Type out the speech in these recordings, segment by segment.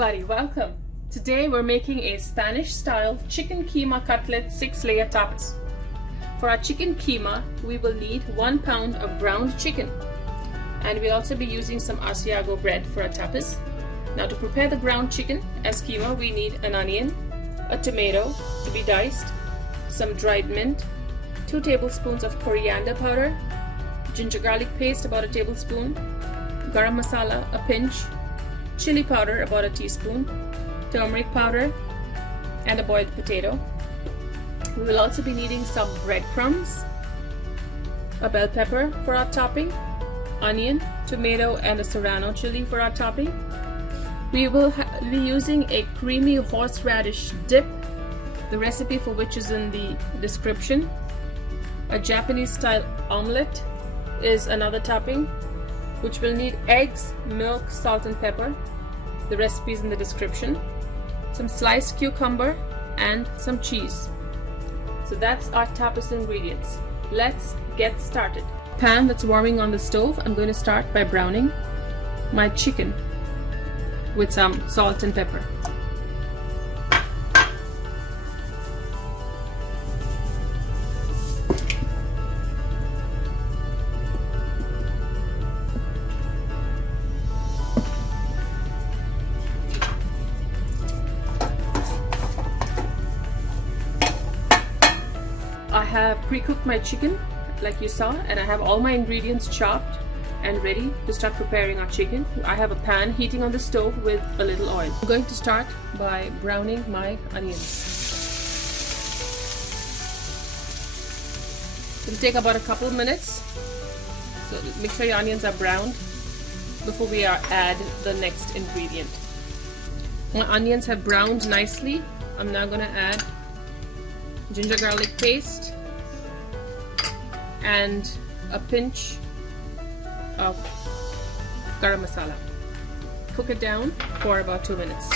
everybody, welcome. Today we're making a Spanish style chicken keema cutlet 6-layer tapas. For our chicken keema, we will need 1 pound of ground chicken, and we'll also be using some Asiago bread for our tapas. Now to prepare the ground chicken as keema, we need an onion, a tomato to be diced, some dried mint, 2 tablespoons of coriander powder, ginger garlic paste about a tablespoon, garam masala a pinch, chili powder about a teaspoon, turmeric powder, and a boiled potato. We will also be needing some breadcrumbs, a bell pepper for our topping, onion, tomato, and a serrano chili for our topping. We will be using a creamy horseradish dip, the recipe for which is in the description. A Japanese style omelette is another topping, which will need eggs, milk, salt and pepper. The recipe is in the description. Some sliced cucumber and some cheese. So that's our tapas ingredients. Let's get started. Pan that's warming on the stove, I'm going to start by browning my chicken with some salt and pepper. I have pre-cooked my chicken like you saw, and I have all my ingredients chopped and ready to start preparing our chicken. I have a pan heating on the stove with a little oil. I'm going to start by browning my onions. It'll take about a couple minutes, so make sure your onions are browned before we add the next ingredient. My onions have browned nicely. I'm now going to add ginger garlic paste and a pinch of garam masala. Cook it down for about 2 minutes.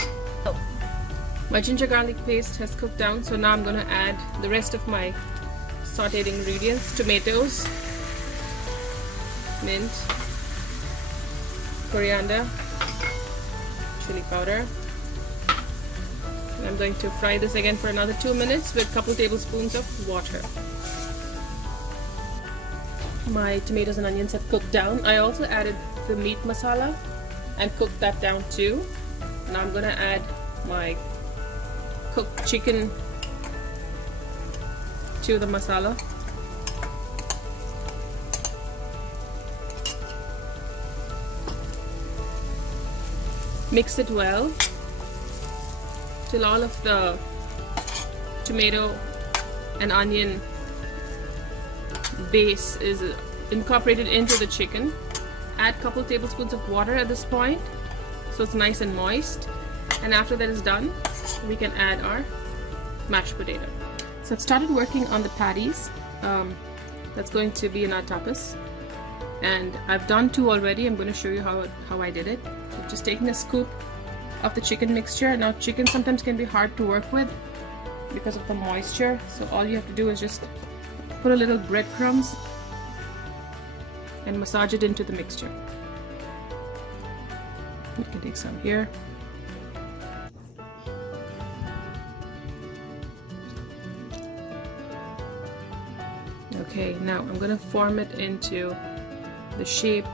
My ginger garlic paste has cooked down, so now I'm going to add the rest of my sauteed ingredients: tomatoes, mint, coriander, chili powder. I'm going to fry this again for another 2 minutes with a couple tablespoons of water. My tomatoes and onions have cooked down. I also added the meat masala and cooked that down too. Now I'm going to add my cooked chicken to the masala. Mix it well till all of the tomato and onion base is incorporated into the chicken. Add a couple tablespoons of water at this point so it's nice and moist, and after that is done, we can add our mashed potato. So I've started working on the patties that's going to be in our tapas, and I've done 2 already. I'm going to show you how I did it. So just taking a scoop of the chicken mixture. Now chicken sometimes can be hard to work with because of the moisture, so all you have to do is just put a little breadcrumbs and massage it into the mixture. You can take some here. Okay, now I'm going to form it into the shape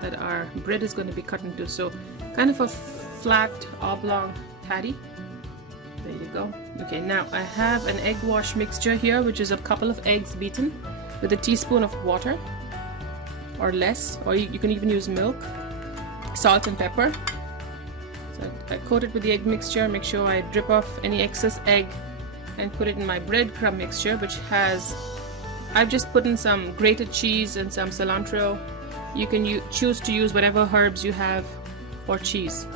that our bread is going to be cut into, so kind of a flat oblong patty. There you go. Okay, now I have an egg wash mixture here, which is a couple of eggs beaten with a teaspoon of water or less, or you can even use milk, salt and pepper. So I coat it with the egg mixture, make sure I drip off any excess egg and put it in my breadcrumb mixture, which has, I've just put in some grated cheese and some cilantro. You can choose to use whatever herbs you have or cheese.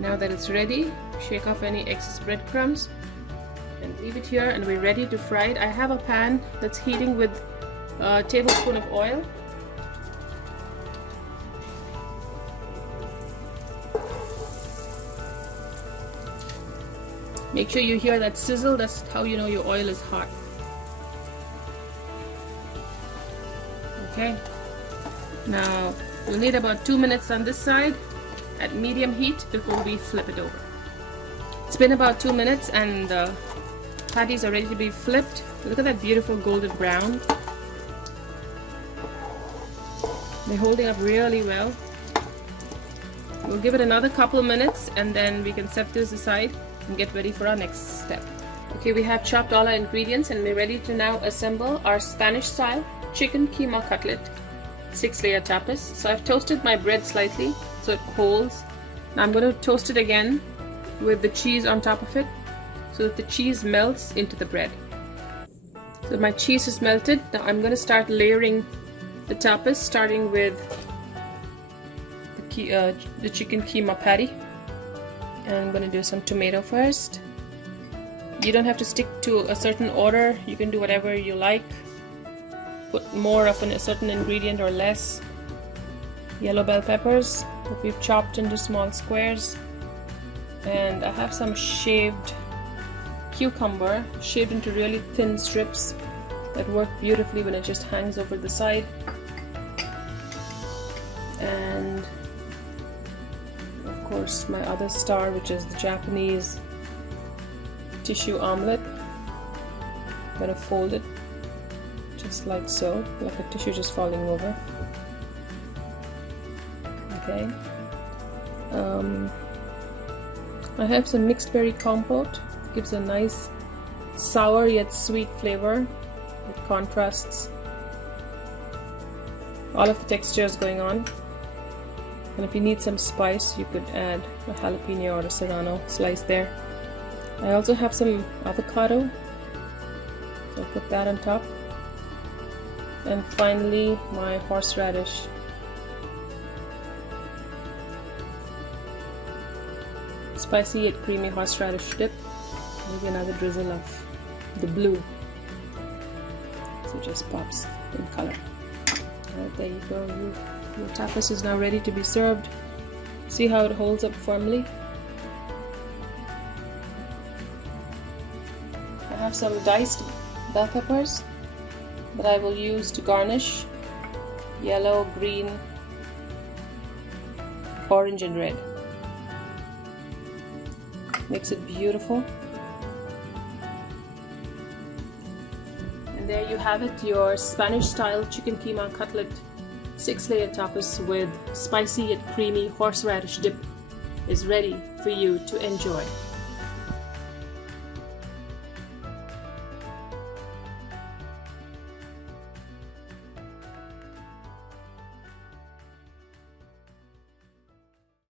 Now that it's ready, shake off any excess breadcrumbs and leave it here, and we're ready to fry it. I have a pan that's heating with a tablespoon of oil. Make sure you hear that sizzle, that's how you know your oil is hot. Okay, now We'll need about 2 minutes on this side at medium heat before we flip it over. It's been about 2 minutes and the patties are ready to be flipped. Look at that beautiful golden brown. They're holding up really well. We'll give it another couple of minutes and then we can set this aside and get ready for our next step. Okay, we have chopped all our ingredients and we're ready to now assemble our Spanish style chicken keema cutlet 6-layer tapas. So I've toasted my bread slightly so it holds. Now I'm going to toast it again with the cheese on top of it so that the cheese melts into the bread. So my cheese is melted. Now I'm going to start layering the tapas, starting with the chicken keema patty. And I'm going to do some tomato first. You don't have to stick to a certain order. You can do whatever you like. Put more of a certain ingredient or less. Yellow bell peppers that we've chopped into small squares. And I have some shaved cucumber, shaved into really thin strips that work beautifully when it just hangs over the side. And of course my other star, which is the Japanese tissue omelette. I'm going to fold it just like so, like a tissue just falling over. Okay. I have some mixed berry compote. It gives a nice sour yet sweet flavor. It contrasts all of the textures going on. And if you need some spice, you could add a jalapeno or a serrano slice there. I also have some avocado, so I'll put that on top. And finally, my horseradish. Spicy yet creamy horseradish dip. Maybe another drizzle of the blue, so it just pops in color. Alright, there you go. Your tapas is now ready to be served. See how it holds up firmly? I have some diced bell peppers that I will use to garnish. Yellow, green, orange and red. Makes it beautiful. And there you have it, your Spanish style chicken keema cutlet 6-layer tapas with spicy yet creamy horseradish dip is ready for you to enjoy.